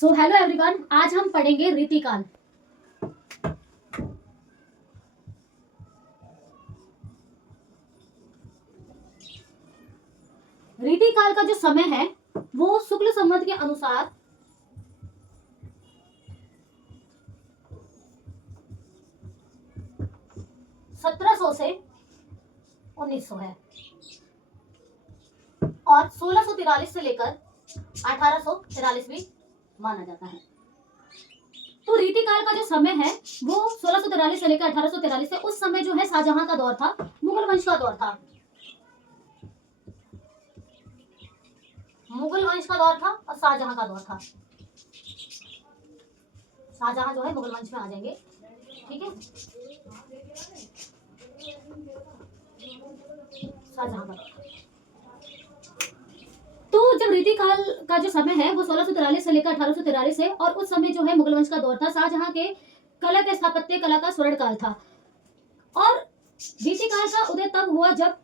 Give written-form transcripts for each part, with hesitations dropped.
So hello everyone, आज हम पढ़ेंगे रीतिकाल। रीतिकाल का जो समय है वो शुक्ल संवत के अनुसार सत्रह से 1900 है और 1643 से लेकर 1843 भी माना जाता है। तो रीतिकाल का जो समय है वो 1643 से लेकर 1843 है। उस समय जो है शाहजहां का दौर था, मुगल वंश का दौर था। मुगल वंश का दौर था और शाहजहां का दौर था। शाहजहां जो है मुगल वंश में आ जाएंगे, ठीक है। शाहजहां का तो जब रीतिकाल का जो समय है वो 1643 से लेकर 1843 है और उस समय जो है मुगल वंश का दौर था। शाहजहां के कला के स्थापत्य कला का स्वर्ण काल था और रीतिकाल का उदय तब हुआ जब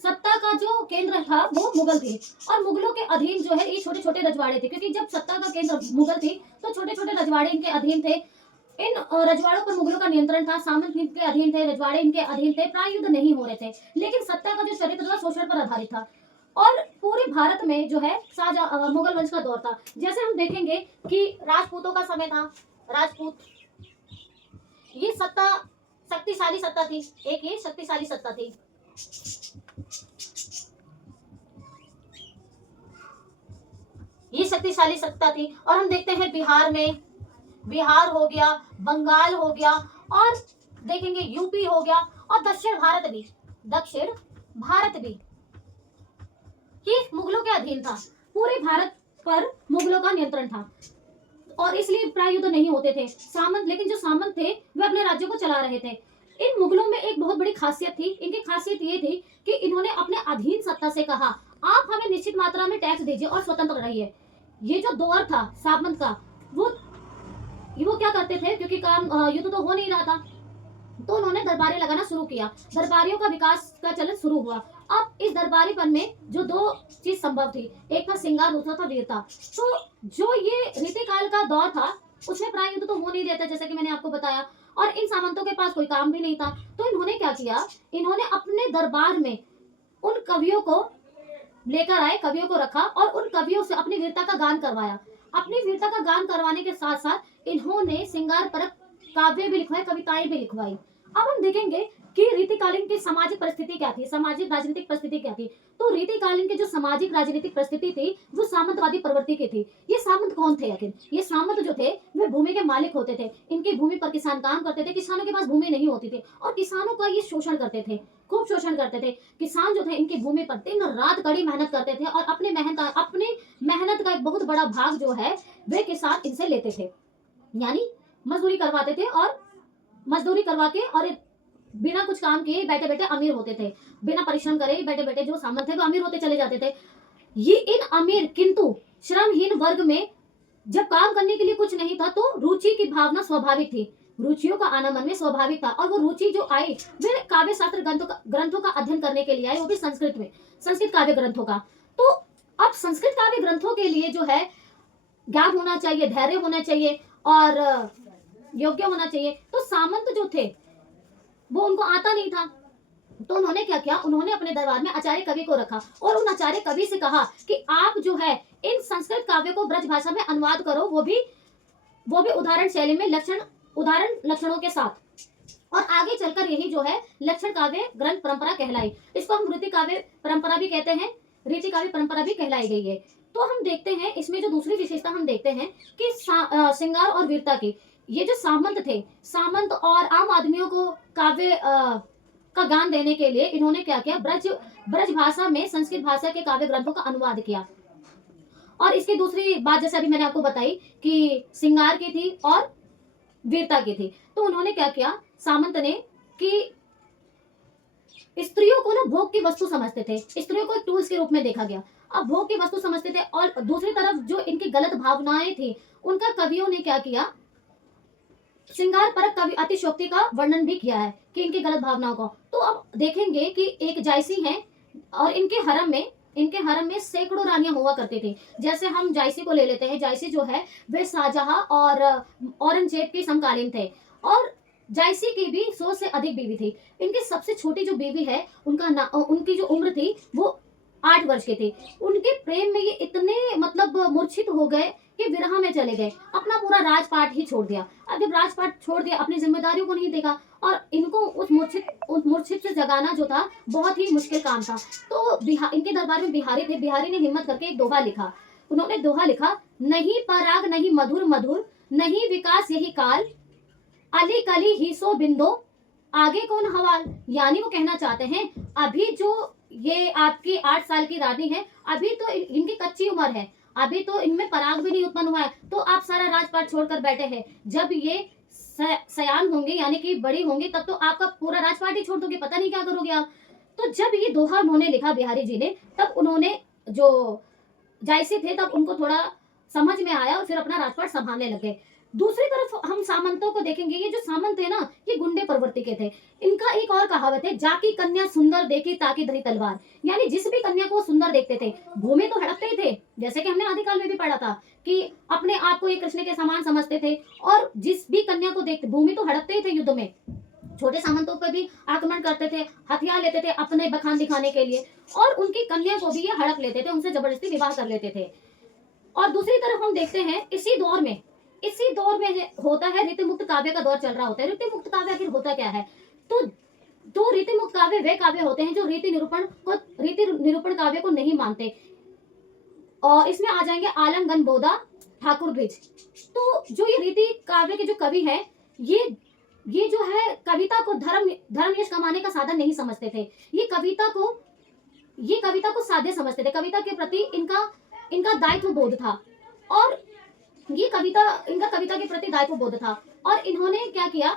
सत्ता का जो केंद्र था वो मुगल थे और मुगलों के अधीन जो है ये छोटे छोटे रजवाड़े थे, क्योंकि जब सत्ता का केंद्र मुगल थी तो छोटे छोटे रजवाड़े इनके अधीन थे। इन रजवाड़ों पर मुगलों का नियंत्रण था, सामंत इनके अधीन थे, रजवाड़े इनके अधीन थे। प्राय युद्ध नहीं हो रहे थे, लेकिन सत्ता का जो चरित्र था शोषण पर आधारित था और पूरे भारत में जो है मुगल वंश का दौर था। जैसे हम देखेंगे कि राजपूतों का समय था। राजपूत ये सत्ता शक्तिशाली सत्ता थी, एक ये शक्तिशाली सत्ता थी। ये शक्तिशाली सत्ता थी और हम देखते हैं बिहार में, बिहार हो गया, बंगाल हो गया और देखेंगे यूपी हो गया और दक्षिण भारत भी ये मुगलों के अधीन था। पूरे भारत पर मुगलों का नियंत्रण था और इसलिए प्राय युद्ध नहीं होते थे। सामंत, लेकिन जो सामंत थे वे अपने राज्यों को चला रहे थे। इन मुगलों में एक बहुत बड़ी खासियत थी। इनकी खासियत ये थी कि इन्होंने अपने अधीन सत्ता से कहा, आप हमें निश्चित मात्रा में टैक्स दीजिए और स्वतंत्र रहिए। ये जो दौर था सामंत का, वो क्या करते थे, क्योंकि काम युद्ध तो हो नहीं रहा था, तो उन्होंने दरबारी लगाना शुरू किया। दरबारियों का विकास का चलन शुरू हुआ। अब इस दरबारीपन में जो दो चीज संभव थी, एक था श्रृंगार, दूसरा था वीरता। तो जो ये रीतिकाल का दौर था उसमें प्राय युद्ध तो हो नहीं रहे थे, जैसे कि मैंने आपको बताया, और इन सामंतों के पास कोई काम भी नहीं था। तो इन्होंने क्या किया, इन्होंने अपने दरबार में उन कवियों को लेकर आए, कवियों को रखा और उन कवियों से अपनी वीरता का गान करवाया। अपनी वीरता का गान करवाने के साथ साथ इन्होंने श्रृंगार परक काव्य भी लिखवाए, कविताएं भी लिखवाई। अब हम देखेंगे कि रीतिकालीन की सामाजिक परिस्थिति क्या थी, सामाजिक राजनीतिक परिस्थिति क्या थी। तो रीतिकालीन की जो सामाजिक राजनीतिक परिस्थिति थी वो सामंतवादी प्रवृत्ति की थी। ये सामंत कौन थे आखिर? ये सामंत जो थे वे भूमि के मालिक होते थे। इनकी भूमि पर किसान काम करते थे। किसानों के पास भूमि नहीं होती थी और किसानों का ये शोषण करते थे, खूब शोषण करते थे। किसान जो थे इनकी भूमि पर दिन रात कड़ी मेहनत करते थे और अपने मेहनत का एक बहुत बड़ा भाग जो है वे किसान इनसे लेते थे, यानी मजदूरी करवाते थे और मजदूरी करवा के और बिना कुछ काम किए बैठे बैठे अमीर होते थे। बिना परिश्रम करे बैठे बैठे जो सामंत थे वो अमीर होते चले जाते थे। ये इन अमीर किंतु श्रमहीन वर्ग में जब काम करने के लिए कुछ नहीं था तो रुचि की भावना स्वाभाविक थी। रुचियों का आना मन में स्वाभाविक था और वो रुचि जो आई वे काव्य शास्त्र ग्रंथों का अध्ययन करने के लिए आए, वो भी संस्कृत में, संस्कृत काव्य ग्रंथों का। तो अब संस्कृत काव्य ग्रंथों के लिए जो है ज्ञान होना चाहिए, धैर्य होना चाहिए और योग्य होना चाहिए। तो सामंत जो थे वो उनको आता नहीं था, तो उन्होंने क्या किया, उन्होंने अपने दरबार में आचार्य कवि को रखा और उन आचार्य कवि से कहा कि आप जो है इन संस्कृत काव्य को ब्रज भाषा में अनुवाद करो, वो भी उदाहरण शैली में, उदाहरण लक्षणों के साथ। और आगे चलकर यही जो है लक्षण काव्य ग्रंथ परंपरा कहलाई। इसको हम रीति काव्य परंपरा भी कहते हैं, रीति काव्य परंपरा भी कहलाई गई है। तो हम देखते हैं इसमें जो दूसरी विशेषता हम देखते हैं कि श्रृंगार और वीरता की, ये जो सामंत थे, सामंत और आम आदमियों को काव्य का गान देने के लिए इन्होंने क्या किया, ब्रज भाषा में संस्कृत भाषा के काव्य ग्रंथों का अनुवाद किया। और इसकी दूसरी बात जैसे अभी मैंने आपको बताई कि श्रृंगार की थी और वीरता की थी। तो उन्होंने क्या किया सामंत ने कि स्त्रियों को ना भोग की वस्तु समझते थे, स्त्रियों को एक टूल्स के रूप में देखा गया। अब भोग की वस्तु समझते थे और दूसरी तरफ जो इनकी गलत भावनाएं थी उनका कवियों ने क्या किया, श्रृंगार परक कवि अतिशयोक्ति का वर्णन भी किया है कि इनकी गलत भावनाओं को। तो अब देखेंगे कि एक जायसी हैं और इनके हरम में इनके हरम में सैकड़ों रानियां हुआ करती थी। जैसे हम जायसी को ले लेते हैं, जायसी जो है वे शाहजहां और औरंगजेब के समकालीन थे, और जायसी की भी 100 से अधिक बीवी थी। इनकी सबसे छोटी जो बीवी है उनकी जो उम्र थी वो 8 वर्ष की थी। उनके प्रेम में ये इतने मतलब मूर्छित हो गए कि विरह में चले गए, अपना पूरा राजपाट ही छोड़ दिया। अब जब राजपाट छोड़ दिया, अपनी जिम्मेदारियों को नहीं देखा, और इनको उस मूर्छित से जगाना जो था बहुत ही मुश्किल काम था। तो इनके दरबार में बिहारी थे। बिहारी ने हिम्मत करके एक दोहा लिखा। उन्होंने दोहा लिखा, नहीं पराग नहीं मधुर मधुर, नहीं विकास यही काल, अली कली ही सो बिंदो, आगे कौन हवाल। यानी वो कहना चाहते हैं अभी जो ये आपकी 8 साल की रानी है, अभी तो इनकी कच्ची उम्र है, अभी तो इनमें पराग भी नहीं उत्पन्न हुआ है, तो आप सारा राजपाट छोड़कर बैठे हैं। जब ये सयान होंगे यानी कि बड़ी होंगी, तब तो आपका पूरा राजपाट ही छोड़ दोगे, पता नहीं क्या करोगे आप। तो जब ये दोहा उन्होंने लिखा बिहारी जी ने, तब उन्होंने जो जायसी थे तब उनको थोड़ा समझ में आया और फिर अपना राजपाट संभालने लगे। दूसरी तरफ हम सामंतों को देखेंगे। ये जो सामंत है ना, ये गुंडे प्रवृत्ति के थे। इनका एक और कहावत है, जाकी कन्या सुंदर देखी ताकि धरी तलवार। यानी जिस भी कन्या को सुंदर देखते थे, भूमि तो हड़पते ही थे, जैसे कि हमने आदिकाल में भी पढ़ा था कि अपने आप को ये कृष्ण के समान समझते थे, और जिस भी कन्या को देखते, भूमि तो हड़पते ही थे युद्ध में, छोटे सामंतों पर भी आक्रमण करते थे, हथियार लेते थे अपने बखान दिखाने के लिए, और उनकी कन्या को भी ये हड़प लेते थे, उनसे जबरदस्ती विवाह कर लेते थे। और दूसरी तरफ हम देखते हैं इसी दौर में होता है रीति मुक्त काव्य का दौर चल रहा होता है। रीति मुक्त काव्य आखिर होता क्या है? तो रीति मुक्त काव्य वे काव्य होते हैं जो रीति निरूपण काव्य को नहीं मानते। और इसमें आ जाएंगे आलम बोधा, ठाकुर ब्रिज। तो जो ये रीति काव्य के जो कवि है, ये जो है कविता को धर्म यश कमाने का साधन नहीं समझते थे। ये कविता को साध्य समझते थे। कविता के प्रति इनका दायित्व बोध था, और इनका कविता के प्रति दायित्व बोध था। और इन्होंने क्या किया